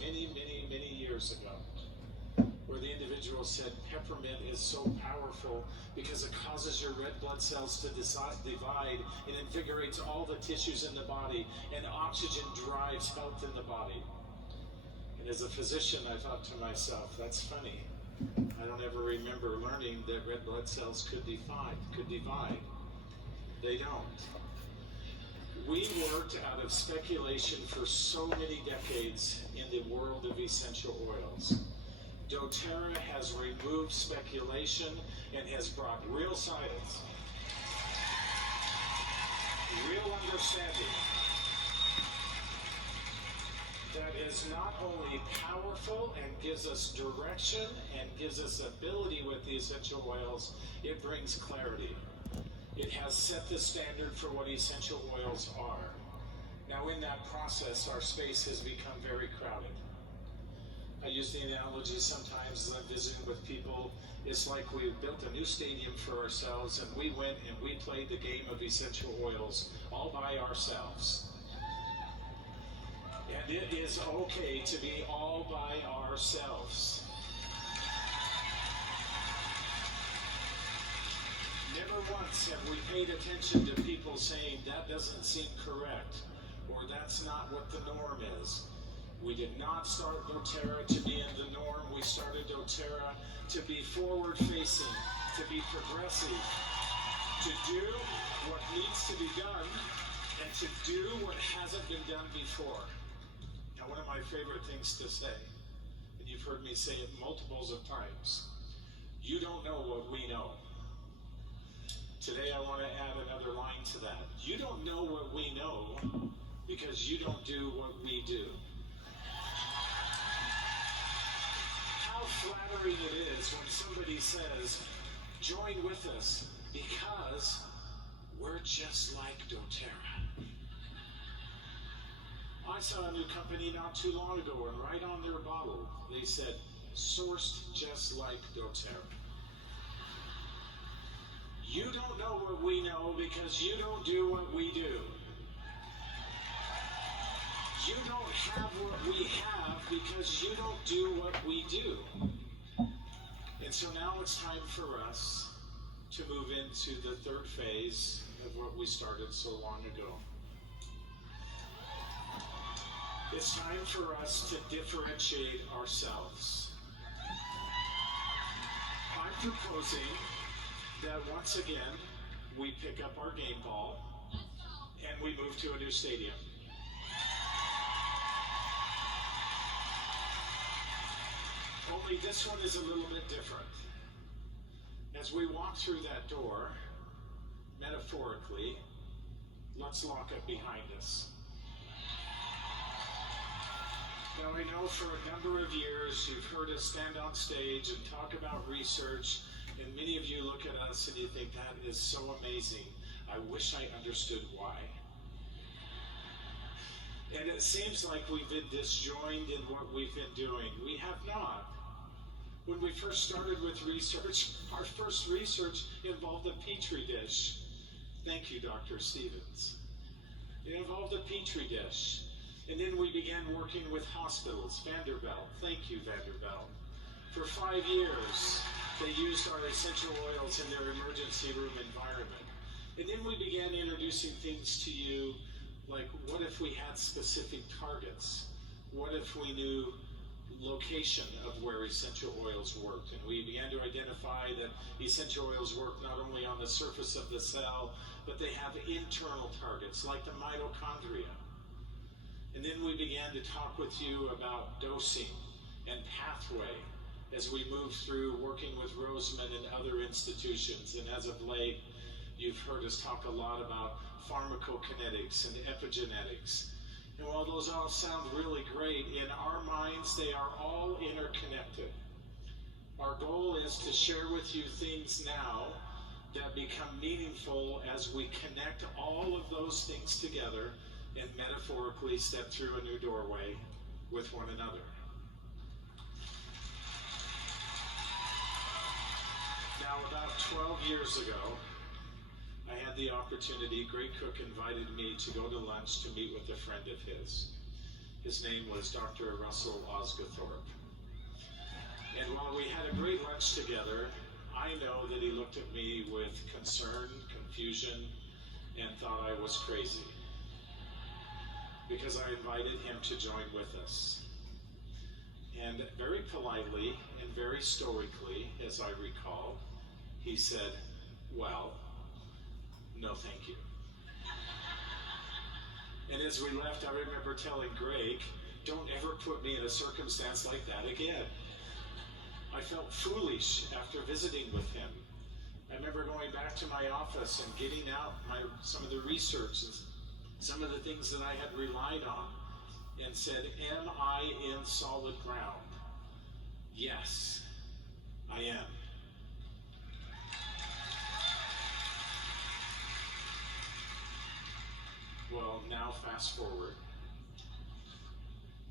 many years ago, where the individual said peppermint is so powerful because it causes your red blood cells to divide and invigorates all the tissues in the body, and oxygen drives health in the body. And as a physician, I thought to myself, that's funny. I don't ever remember learning that red blood cells could divide. They don't. We worked out of speculation for so many decades in the world of essential oils. doTERRA has removed speculation and has brought real science, real understanding that is not only powerful and gives us direction and gives us ability with the essential oils, it brings clarity. It has set the standard for what essential oils are. Now in that process, our space has become very crowded. I use the analogy sometimes as I'm visiting with people, it's like we built a new stadium for ourselves and we went and we played the game of essential oils all by ourselves. And it is okay to be all by ourselves. Never once have we paid attention to people saying that doesn't seem correct or that's not what the norm is. We did not start doTERRA to be in the norm. We started doTERRA to be forward-facing, to be progressive, to do what needs to be done, and to do what hasn't been done before. Now, one of my favorite things to say, and you've heard me say it multiples of times, you don't know what we know. Today I want to add another line to that. You don't know what we know because you don't do what we do. How flattering it is when somebody says, join with us because we're just like doTERRA. I saw a new company not too long ago, and right on their bottle, they said, sourced just like doTERRA. You don't know what we know because you don't do what we do. You don't have what we have because you don't do what we do. And so now it's time for us to move into the third phase of what we started so long ago. It's time for us to differentiate ourselves. I'm proposing that once again, we pick up our game ball and we move to a new stadium. Only this one is a little bit different. As we walk through that door, metaphorically, let's lock it behind us. Now I know for a number of years you've heard us stand on stage and talk about research, and many of you look at us and you think that is so amazing. I wish I understood why. And it seems like we've been disjoined in what we've been doing. We have not. When we first started with research, our first research involved a petri dish. Thank you, Dr. Stevens. It involved a petri dish. And then we began working with hospitals, Vanderbilt. Thank you, Vanderbilt. For 5 years, they used our essential oils in their emergency room environment. And then we began introducing things to you like, what if we had specific targets? What if we knew location of where essential oils worked? And we began to identify that essential oils work not only on the surface of the cell, but they have internal targets like the mitochondria. And then we began to talk with you about dosing and pathway as we moved through working with Roseman and other institutions. And as of late, you've heard us talk a lot about pharmacokinetics and epigenetics. And while those all sound really great, in our minds, they are all interconnected. Our goal is to share with you things now that become meaningful as we connect all of those things together and metaphorically step through a new doorway with one another. Now, about 12 years ago, I had the opportunity, Greg Cook invited me to go to lunch to meet with a friend of his. His name was Dr. Russell Osgothorpe. And while we had a great lunch together, I know that he looked at me with concern, confusion, and thought I was crazy, because I invited him to join with us. And very politely and very stoically, as I recall, he said, "Well, no thank you." And as we left, I remember telling Greg, "Don't ever put me in a circumstance like that again." I felt foolish after visiting with him. I remember going back to my office and getting out some of the research and some of the things that I had relied on, and said, "Am I in solid ground?" Yes, I am. Well, now fast forward,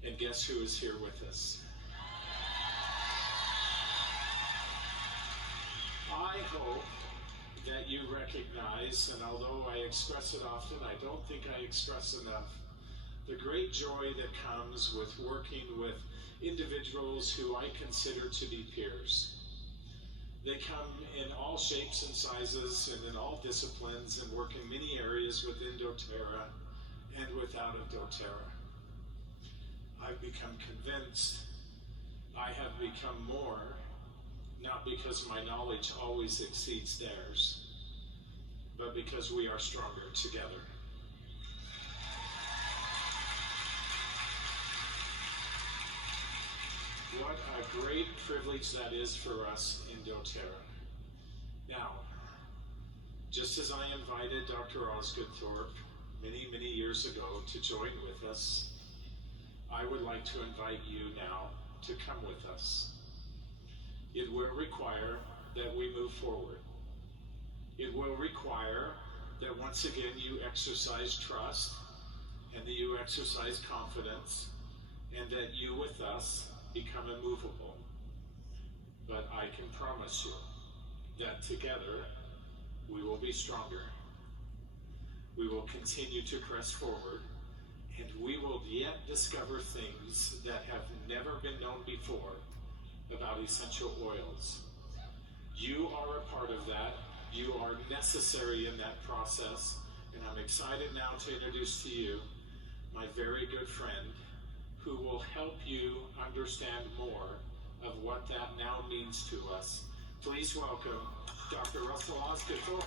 and guess who is here with us? I hope that you recognize, and although I express it often, I don't think I express enough, the great joy that comes with working with individuals who I consider to be peers. They come in all shapes and sizes and in all disciplines and work in many areas within doTERRA and without of doTERRA. I've become convinced I have become more, not because my knowledge always exceeds theirs, but because we are stronger together. What a great privilege that is for us in doTERRA. Now, just as I invited Dr. Osgothorpe many, many years ago to join with us, I would like to invite you now to come with us. It will require that we move forward. It will require that once again you exercise trust, and that you exercise confidence, and that you with us become immovable. But I can promise you that together we will be stronger. We will continue to press forward, and we will yet discover things that have never been known before about essential oils. You are a part of that. You are necessary in that process, and I'm excited now to introduce to you my very good friend who will help you understand more of what that now means to us. Please welcome Dr. Russell Osgothorpe.